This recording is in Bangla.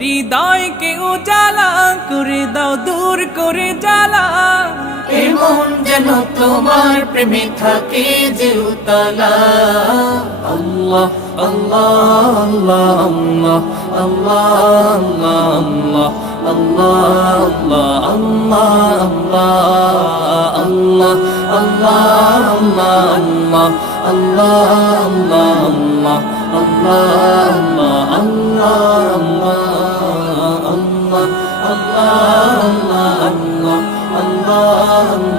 হৃদয়কে উজালা করে দাও, দূর করে জ্বালা। এমন যেন তোমার প্রেমে থাকে যে উতলা। আল্লাহ আল্লাহ আল্লাহ আল্লাহ আল্লাহ আল্লাহ আল্লাহ আল্লাহ আল্লাহ আল্লাহ আল্লাহ আল্লাহ আল্লাহ আল্লাহ আল্লাহ আল্লাহ আল্লাহ আল্লাহ আল্লাহ